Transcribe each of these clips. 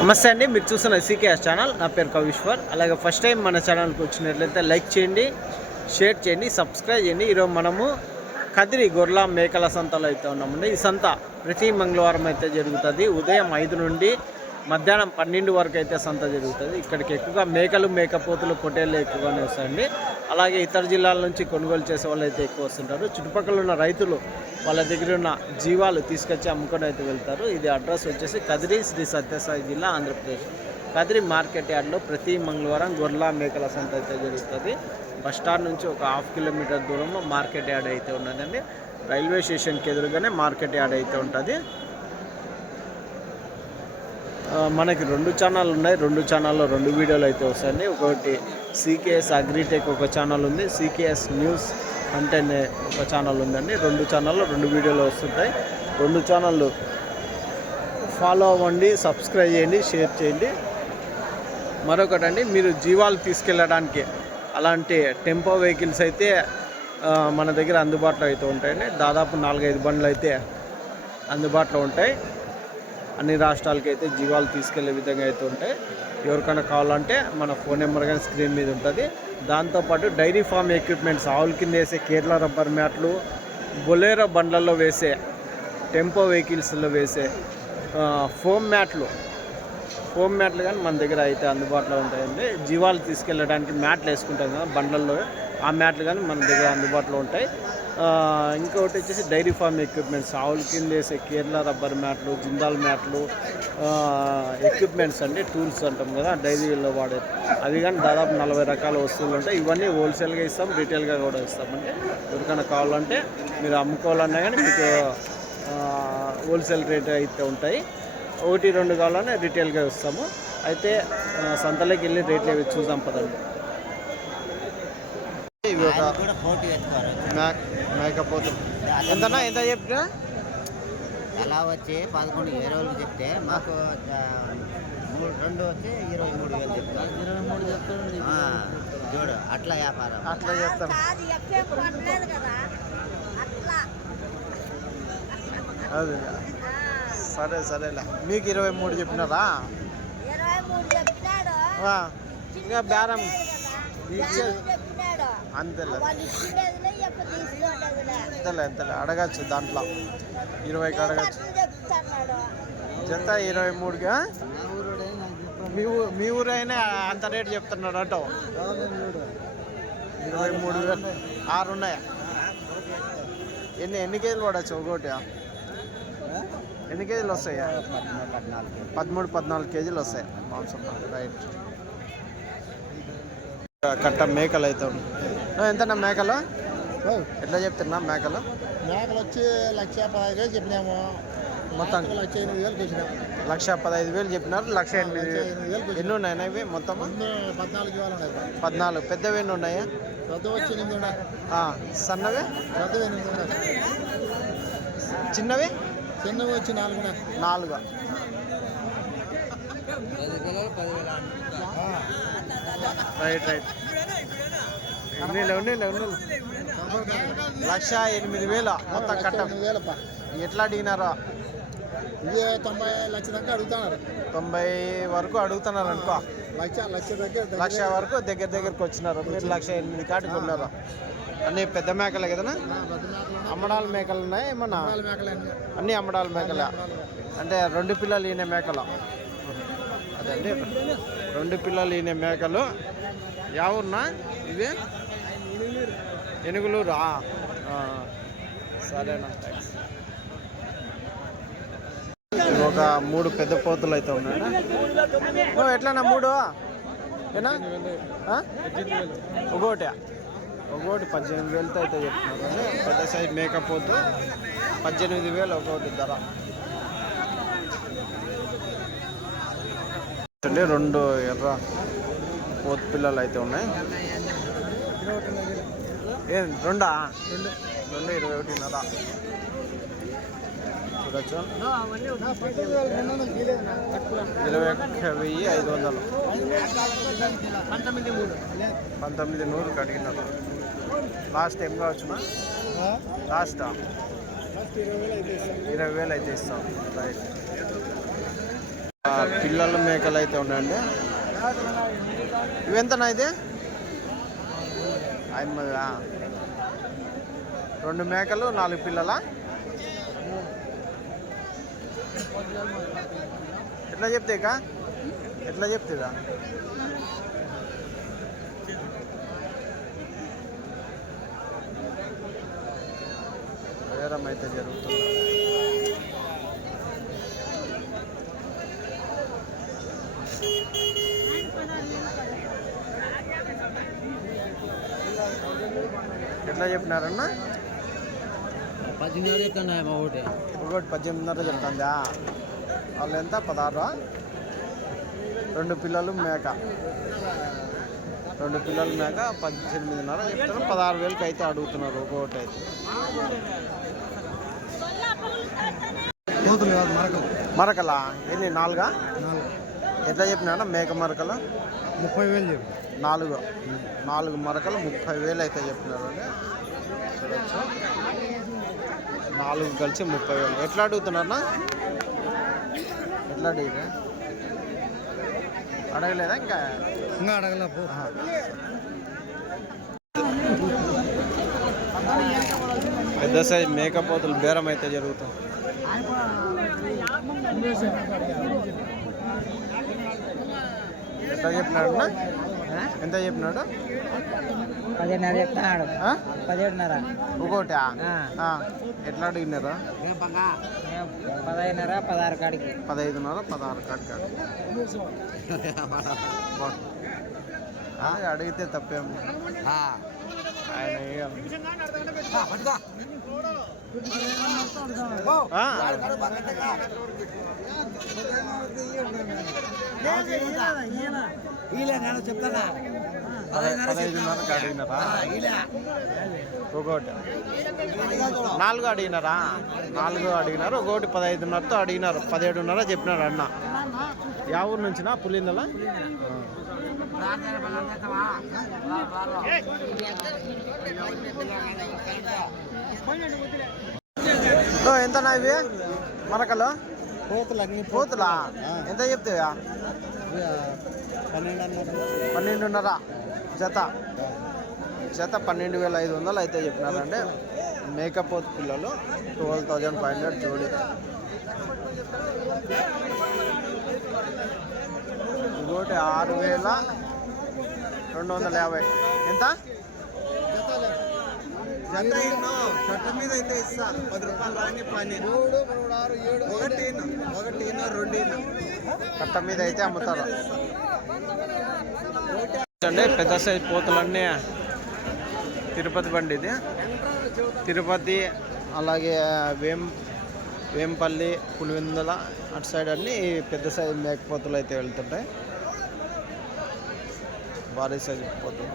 నమస్తే అండి, మీరు చూస్తున్న సీకేఎస్ ఛానల్. నా పేరు కవిశ్వర్. అలాగే ఫస్ట్ టైం మన ఛానల్కి వచ్చినట్లయితే లైక్ చేయండి, షేర్ చేయండి, సబ్స్క్రైబ్ చేయండి. ఈరోజు మనము కదిరి గొర్రెల మేకల సంతలో అయితే ఉన్నామండి. ఈ సంత ప్రతి మంగళవారం అయితే జరుగుతుంది. ఉదయం 5 నుండి మధ్యాహ్నం 12 వరకు అయితే సంత జరుగుతుంది. ఇక్కడికి ఎక్కువగా మేకలు, మేకపోతులు, పొట్టేళ్ళు ఎక్కువగానే వస్తాయండి. అలాగే ఇతర జిల్లాల నుంచి కొనుగోలు చేసే వాళ్ళు అయితే ఎక్కువ వస్తుంటారు. చుట్టుపక్కల ఉన్న రైతులు వాళ్ళ దగ్గర ఉన్న జీవాలు తీసుకొచ్చి అమ్ముకొని అయితే వెళ్తారు. ఇది అడ్రస్ వచ్చేసి కదిరి, శ్రీ సత్యసాయి జిల్లా, ఆంధ్రప్రదేశ్. కదిరి మార్కెట్ యార్డ్లో ప్రతి మంగళవారం గొర్రెల మేకల సంత అయితే జరుగుతుంది. బస్టాండ్ నుంచి ఒక 1/2 కిలోమీటర్ దూరంలో మార్కెట్ యార్డ్ అయితే ఉన్నదండి. రైల్వే స్టేషన్కి ఎదురుగానే మార్కెట్ యార్డ్ అయితే ఉంటుంది. మనకి 2 ఛానళ్ళు ఉన్నాయి. 2 ఛానల్లో 2 వీడియోలు అయితే వస్తాయండి. ఒకటి సీకేఎస్ అగ్రిటెక్ ఒక ఛానల్ ఉంది, సీకేఎస్ న్యూస్ కంటెంట్ ఒక ఛానల్ ఉందండి. 2 ఛానల్లో 2 వీడియోలు వస్తుంటాయి. 2 ఛానళ్ళు ఫాలో అవ్వండి, సబ్స్క్రైబ్ చేయండి, షేర్ చేయండి. మరొకటండి, మీరు జీవాలు తీసుకెళ్ళడానికి అలాంటి టెంపో వెహికల్స్ అయితే మన దగ్గర అందుబాటులో అయితే ఉంటాయండి. దాదాపు 4-5 బండ్లు అయితే అందుబాటులో ఉంటాయి. అన్ని రాష్ట్రాలకి అయితే జీవాలు తీసుకెళ్లే విధంగా అయితే ఉంటాయి. ఎవరికైనా కావాలంటే మన ఫోన్ నెంబర్ కానీ స్క్రీన్ మీద ఉంటుంది. దాంతోపాటు డైరీ ఫామ్ ఎక్విప్మెంట్స్, ఆవుల కింద వేసే కేరళ రబ్బర్ మ్యాట్లు, బొలేరో బండ్లలో వేసే, టెంపో వెహికల్స్లో వేసే ఫోమ్ మ్యాట్లు కానీ మన దగ్గర అయితే అందుబాటులో ఉంటాయండి. జీవాలు తీసుకెళ్ళడానికి మ్యాట్లు వేసుకుంటాం కదా బండ్లలో, ఆ మ్యాట్లు కానీ మన దగ్గర అందుబాటులో ఉంటాయి. ఇంకొకటి వచ్చేసి డైరీ ఫామ్ ఎక్విప్మెంట్స్, ఆవుల కింద వేసే కేరళ రబ్బర్ మ్యాట్లు, జిందాల్ మ్యాట్లు, ఎక్విప్మెంట్స్ అండి, టూల్స్ అంటాం కదా డైరీలో వాడే, అవి కానీ దాదాపు 40 రకాల వస్తువులు ఉంటాయి. ఇవన్నీ హోల్సేల్గా ఇస్తాం, రీటైల్గా కూడా ఇస్తామండి. ఎవరికైనా కావాలంటే మీరు అమ్ముకోవాలన్నా కానీ మీకు హోల్సేల్ రేట్ అయితే ఉంటాయి. 1-2 కావాలన్నా రీటైల్గా ఇస్తాము. అయితే సంతలోకి వెళ్ళి రేట్లు అవి చూసాం పదండి. ఇవి ఒక మేకపోతు ఎంతనా, ఎంత చెప్పినా అలా వచ్చి 11 రోజులు చెప్తే మాకు 2 వచ్చి 23,000 చెప్తారు. 23 చెప్తారు చూడు, అట్లా వ్యాపారం అట్లా చేస్తాం. అది సరే సరేలే, మీకు 23 చెప్పినారా? ఇంకా బేరం అంతేలే అంతేలే అడగచ్చు. దాంట్లో 20కి అడగచ్చు. జత 23గా మీ ఊరైనా అంత రేటు చెప్తున్నాడు అటో. 23,000 6 ఉన్నాయా? ఎన్ని కేజీలు పడచ్చు ఒకటి? ఎన్ని కేజీలు వస్తాయా? 13-14 కేజీలు వస్తాయి మాంసం. రైట్. కట్ట మేకలు అయితే ఉన్నాయి. ఎంతన్నా మేకలు? ఎట్లా చెప్తున్నా మేకలు? వచ్చి 1,15,000 చెప్పినాము. మొత్తం 1,08,000 వచ్చినాము. 1,15,000 చెప్పినారు. 1,08,000. ఎన్ని ఉన్నాయన్నా ఇవి మొత్తం? 14. పెద్దవి ఎన్ని ఉన్నాయా? సన్నవి? చిన్నవి వచ్చి 4. రైట్. 1,08,000 మొత్తం కట్ట. ఎట్లా అడిగినారా? ఇది 90 లక్షల దాకా అడుగుతున్నారు. 90 వరకు అడుగుతున్నారు అనుకో. లక్ష వరకు దగ్గరకు వచ్చినారు. మీరు 1,08,000 కాటికి ఉన్నారు. అన్నీ పెద్ద మేకలే కదనా? అమ్మడాల మేకలు ఉన్నాయి ఏమన్నా? అన్నీ అమ్మడాల మేకలే. అంటే 2 పిల్లలు ఈయన మేకలు. అదండి 2 పిల్లలు ఈయన మేకలు. ఎవరున్నా ఇవి? ఎనుగులూరు. సరేనా, థ్యాంక్స్. ఒక 3 పెద్ద పోతులు అయితే ఉన్నాయి. ఎట్లన్నా 3 ఏనా? ఒకటి 18,000తో అయితే చెప్తున్నారు. పెద్ద సైజ్ మేకపోతు 18,000 ఒకటి ధర. 2 ఎర్ర పోతు పిల్లలు అయితే ఉన్నాయి. 2 21,500 చూడొచ్చు. 21,500. 19,100 అడిగినారు. లాస్ట్ ఏం కావచ్చునా? లాస్ట్ 20,000 అయితే ఇస్తాం. రైట్. పిల్లల మేకలు అయితే ఉన్నాయండి. ఇవెంతనా ఇది? 50. 2 మేకలు 4 పిల్లల. ఎట్లా చెప్తే ఇక ఎట్లా చెప్తుందా? బేరం అయితే జరుగుతుంది. ఎట్లా చెప్పినారన్నా? 18 చెప్తాను మా ఒకటి. ఒకటి 18.5 చెప్తుందా? వాళ్ళు ఎంత? 16. 2 పిల్లలు మేక. 2 పిల్లలు మేక 18.5 చెప్తారు. 16,000కి అయితే అడుగుతున్నారు ఒక్కొక్కటి అయితే. మరకలా ఎన్ని? 4. ఎట్లా చెప్పినా మేక మరకలు? 30,000 చెప్పు. 4 మరకలు 30,000 అయితే చెప్పినారండి. చూడొచ్చు. 4 కలిసి 30,000. ఎట్లా అడుగుతున్నారన్నా? ఎట్లా అడిగితే అడగలేదా? ఇంకా అడగలే. పెద్ద సైజ్ మేకపోతులు బేరం అయితే జరుగుతుంది. ఎట్లా చెప్పినాడు? ఎంత చెప్పినాడు? 17.5 చెప్తాడు. 17.5 ఒకటి. ఎట్లా అడిగినారా? 15.5 16 కాడికి. 15.5 16 కాడికి అడిగితే తప్పేమో. ఆయన చెప్తానా? 15.5కి అడిగినారా? ఒకటి 4 అడిగినారా? 4 అడిగినారు. ఒకటి 15.5తో అడిగినారు. 17.5 చెప్పినారు అన్న. యా ఊరు నుంచినా? పులిందల. ఎంతనా ఇవి మరకలు? పోతులా ఎంత చెప్తావా? 12.5 జత. 12,500 అయితే చెప్పినారంటే మేకపోతు పిల్లలు. 12,500 జోడి. ఇంకోటి 6,250. ఎంత? జత చట్ట మీద అయితే ఇస్తా. 10 రూపాయలు రాని పని. 3, 6, 7 1 2 కట్ట మీద అయితే అమ్ముతారు. పెద్ద సైజ్ పోతులన్నీ తిరుపతి బండి ఇది. తిరుపతి అలాగే వేంపల్లి పులివెందుల అటు సైడ్ అన్నీ పెద్ద సైజు మేకపోతులు అయితే వెళ్తుంటాయి. భారీ సైజు పోతులు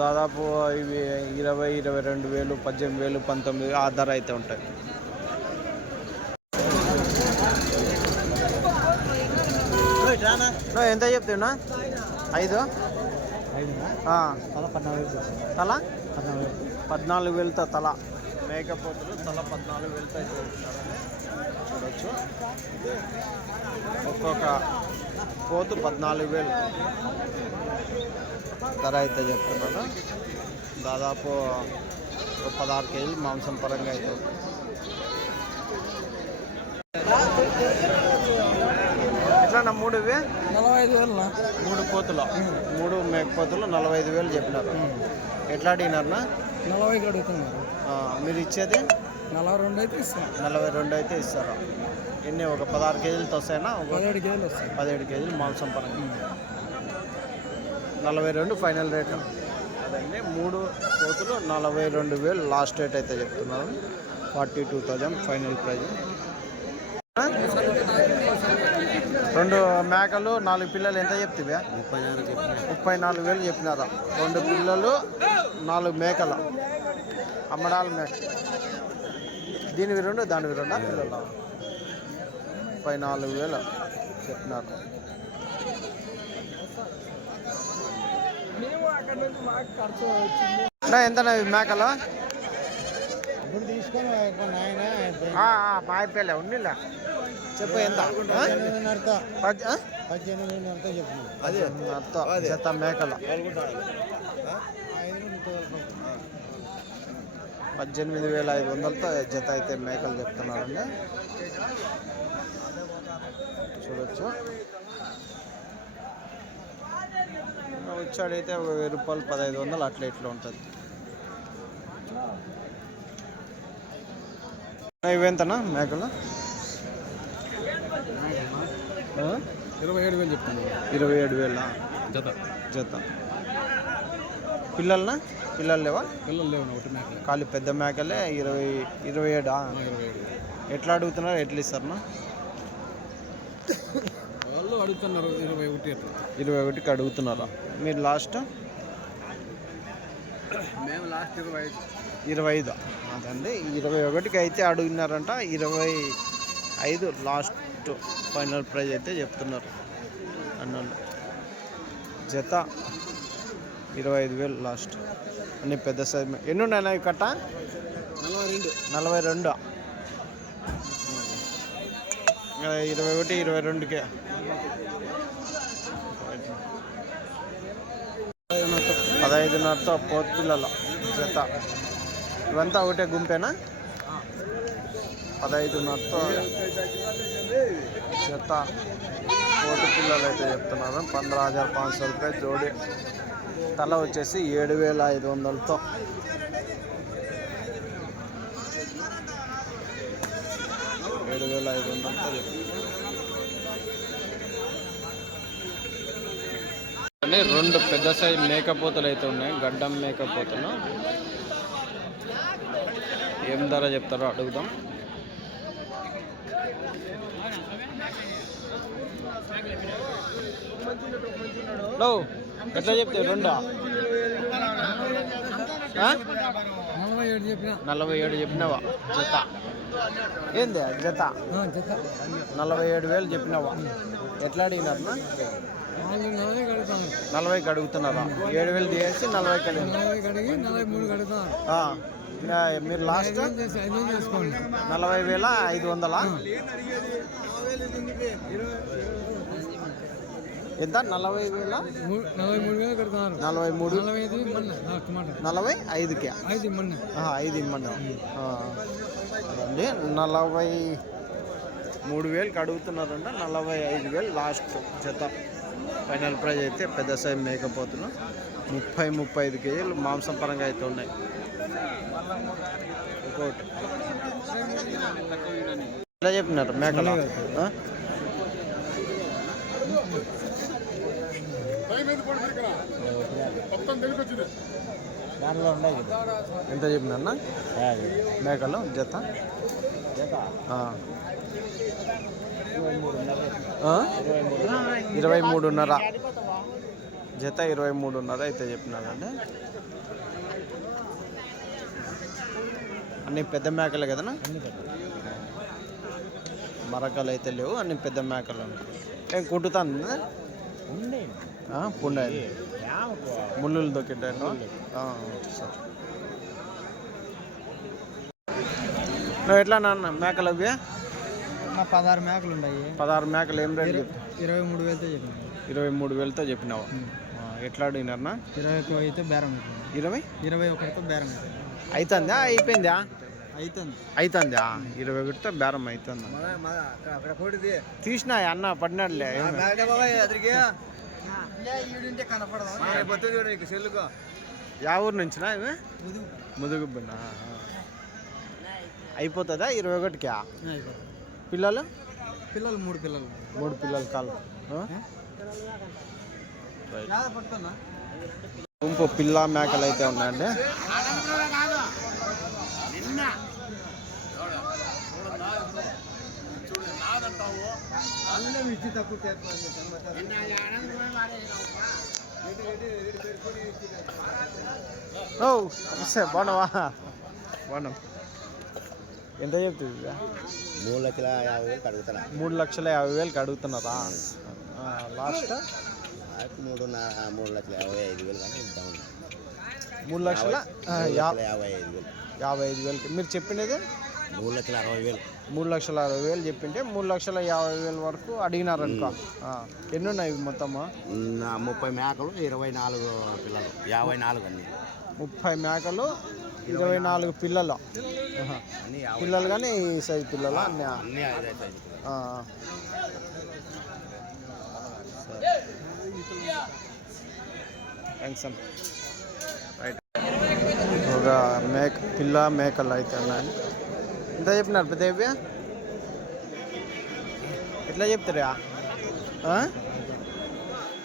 దాదాపు ఇవి 20,000 22,000 18,000 19,000 ఆ ధర అయితే ఉంటాయి. ఎంత చెప్తున్నా? 5 తల 14,000తో తల మేకపోతులు. తల 14,000తో అయితే చూడొచ్చు. ఒక్కొక్క పోతు 14,000 ధర అయితే చెప్తున్నాను. దాదాపు 16 కేజీలు మాంసం పరంగా అయితే. ఎట్లా 3 ఇవి? 45,000. 3 పోతులు 3 మేకపోతులు 45,000 చెప్పినారు. ఎట్లా అడిగినారన్నా? 40 అడుగుతున్నారు. మీరు ఇచ్చేది 42 అయితే ఇస్తాను. 42 అయితే ఇస్తారు. ఎన్ని? ఒక 16 కేజీలతో వస్తాయన్నా? 17 కేజీలు వస్తాయి. 17 కేజీలు మాంసం పరంగా 42 ఫైనల్ రేటు. అదండి 3 పోతులు 42,000 లాస్ట్ రేట్ అయితే చెప్తున్నారు. 42,000 ఫైనల్ ప్రైజ్. 2 మేకలు 4 పిల్లలు ఎంత చెప్తివా? 34,000 చెప్పినారా? 2 పిల్లలు 4 మేకలు అమ్మడాల మేక. దీనివి 2 దానివి 2 పిల్లలు 34,000 చెప్పినారు. ఎంత మేకలు? ఇప్పుడు తీసుకొని మాయిపోలే ఉన్నిలే చెప్పు ఎంత అదే జత మేకల 18,500తో జత అయితే మేకలు చెప్తున్నారండి. చూడొచ్చు. వచ్చాడైతే 1000 రూపాయలు 1500 అట్లా ఇట్లా ఉంటుంది. ఇవేంతనా మేకలు? 27,000 చెప్తాను. 27,000 జత జత. పిల్లలు లేవా? పిల్లలు లేవు ఒకటి మేకలు. ఖాళీ పెద్ద మేకలే 27. ఎట్లా అడుగుతున్నారు, ఎట్లా ఇస్తారన్నా? వాళ్ళు అడుగుతున్నారు 21కి అడుగుతున్నారా? మీరు లాస్ట్? మేము లాస్ట్ 25. అదండి 21కి అయితే అడుగుతున్నారంట. 25 లాస్ట్ ఫైనల్ ప్రైజ్ అయితే చెప్తున్నారు అన్నోళ్ళు. జత 25,000 లాస్ట్. అన్ని పెద్ద సైజ్. ఎన్ని ఉన్నాయి కట్ట? 42. 21, 22కే 15,500తో పోతు పిల్లల జత. ఇవంతా ఒకటే గుంపేనా? 15,500తో జత పోతు పిల్లలు అయితే చెప్తున్నారు. 15,500 రూపాయ జోడి. తల వచ్చేసి 7,500తో. అంటే 2 పెద్ద సైజ్ మేకపోతలు అయితే ఉన్నాయి. గడ్డం మేకపోతలు. ఏం ధర చెప్తారో అడుగుదాం. ఎట్లా చెప్తే 2? 47 చెప్పినావా జత? ఏంది జత? 47,000 చెప్పినావా? ఎట్లా అడిగినారన్నా? 40కి అడుగుతున్నారా? 7,000 తీసి 40కి అడిగినా. మీరు లాస్ట్ 40,500. ఎంత? 40,000? 45కి 5 ఇమ్మన్నా. అదండి 43,000కి అడుగుతున్నారంట. 45,000 లాస్ట్ జత. ఫైనల్ ప్రైజ్ అయితే పెద్ద సైజ్ మేకపోతులు. 30-35 కేజీలు మాంసం పరంగా అయితే ఉన్నాయి. ఇంకోటి ఎలా చెప్పినారు మేకల? ఎంత చెప్పినా మేకలు జత? 23.5 జత. 23.5 అయితే చెప్పినారండి. అన్ని పెద్ద మేకలే కదనా? మరకలు అయితే లేవు, అన్ని పెద్ద మేకలు. ఏం కుట్టుతాను పుండ ముళ్ళు దొక్కింటాను. నువ్వు ఎట్లా నాన్న మేకలు అవి? 16 మేకలు ఉన్నాయి. 16 మేకలు ఏం రేట్? 23,000తో చెప్పిన. 23,000తో చెప్పినావు. ఎట్లా అడిగినారన్నా? 21 అయితే బేరం. 21తో బేరం అవుతుందా? అయిపోయిందా? అవుతుందా? 21తో బేరం అవుతుందా? తీసినా అన్న పడినాడులే. యా ఊరు నుంచినా ఇవి? ముదుగుబ్బనా. అయిపోతుందా 21కి? పిల్లలు 3 పిల్లలు. 3 పిల్లలు కాలు. గుంపు పిల్ల మేకలు అయితే ఉన్నాయండి. బాగున్నావా? బాగున్నాం. ఎంత చెప్తుంది? 3,50,000 అడుగుతున్నా. 3,50,000కి అడుగుతున్నారా? లాస్ట్ 3,55,000 కానీ 3,55,000. మీరు చెప్పినది 3,60,000. 3,60,000 చెప్పింటే 3,50,000 వరకు అడిగినారనుకో. ఎన్ని ఉన్నాయి ఇవి మొత్తము? 30 మేకలు 24 పిల్లలు 54 అన్ని 30 మేకలు 24 పిల్లలు. అన్ని పిల్లలు కానీ ఈ సైజు పిల్లలు అన్నీ. అన్ని 5 సైజు థ్యాంక్స్ అన్న. రైట్. ఒక మేకలు అయితే ఉన్నాయి. ఎంత చెప్పినారు పెద్దవి? ఎట్లా చెప్తారా?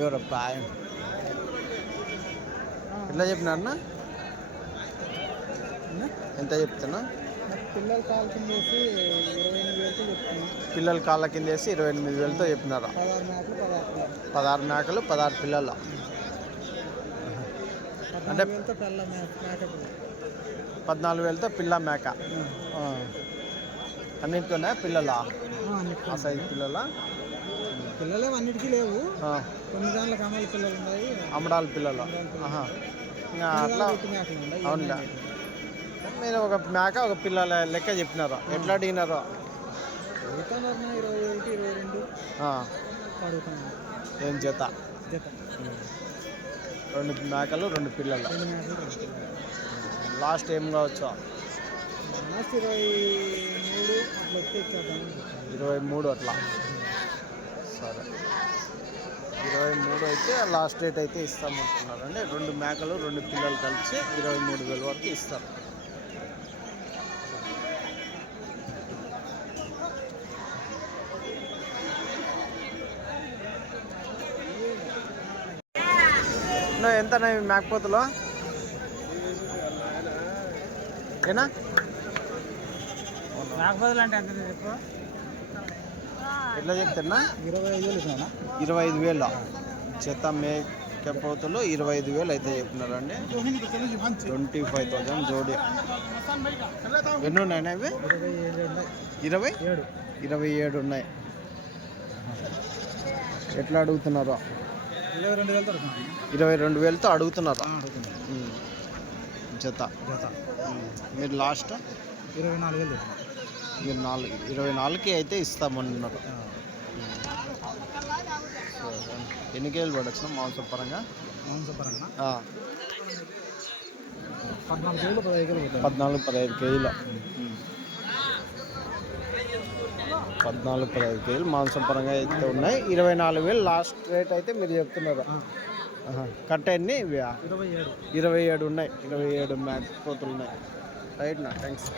ఎవరప్పా ఎట్లా చెప్పినారన్నా? ఎంత చెప్తున్నా? పిల్లల కాల్ కింద వేసి 28,000తో చెప్తున్నాను. పిల్లల కాళ్ళ కింద వేసి 28,000తో చెప్పినారా? 16 16 మేకలు మేకలు 16 పిల్లలు. 16 పిల్లలు. అంటే 14,000తో పిల్ల మేక 14,000తో పిల్ల మేక. అన్నింటితోనే పిల్లల ఆ సైజు పిల్లల పిల్లలే అన్నిటికీ లేవు. కొన్ని దాంట్లో అమలు పిల్లలు ఉన్నాయి, అమ్మడాల పిల్లలు. ఇంకా అట్లా అవునులే. మీరు ఒక మేక ఒక పిల్లల లెక్క చెప్పినారు. ఎట్లా అడిగినారో? 21, 22 అడుగుతాను. ఏం జత? 2 మేకలు 2 పిల్లలు. లాస్ట్ ఏం కావచ్చు? 23 అట్లా వస్తే ఇచ్చేద్దాం. 23 అట్లా. సరే, 23 అయితే లాస్ట్ డేట్ అయితే ఇస్తామంటున్నారండి. 2 మేకలు 2 పిల్లలు కలిసి 23,000 వరకు ఇస్తారు. ఎంత మేకపోతులు ఏనా? మేకపోతులు అంటే ఎంత చెప్పు? ఎట్లా చెప్తున్నా? 25,000 25,000 జత మేకపోతులు 25,000 అయితే చెప్తున్నారండి. 25,000 జోడి. ఎన్ని ఉన్నాయన్నా ఇవి? 27 ఉన్నాయి. ఎట్లా అడుగుతున్నారో? 22,000తో అడుగుతున్నారు జత. మీరు లాస్ట్ 24,000. మీరు 24కి అయితే ఇస్తామన్నారు. ఎన్ని కేజీలు పడచ్చు మాంసపరంగా? 14-15 కేజీలు. 14-15 కేజీలు మాంసం పరంగా అయితే ఉన్నాయి. 24,000 లాస్ట్ రేట్ అయితే మీరు చెప్తున్నారు. కట్ట ఎన్ని ఇవి? 27 ఉన్నాయి. 27 మేకపోతులు ఉన్నాయి. రైట్ నా థ్యాంక్స్.